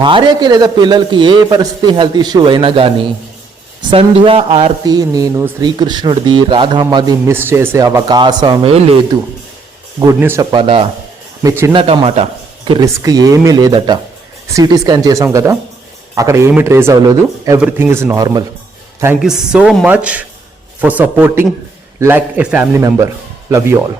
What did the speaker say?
భార్యకి లేదా పిల్లలకి ఏ పరిస్థితి హెల్త్ ఇష్యూ అయినా కానీ సంధ్య ఆర్తి నేను శ్రీకృష్ణుడిది రాధమ్మది మిస్ చేసే అవకాశమే లేదు. గుడ్ న్యూస్ చెప్పాలా, మీ చిన్న టమాటాకి రిస్క్ ఏమీ లేదట. సిటీ స్కాన్ చేసాం కదా, అక్కడ ఏమీ ట్రేస్ అవ్వలేదు. Everything is normal. Thank you so much for supporting like A family member. Love you all.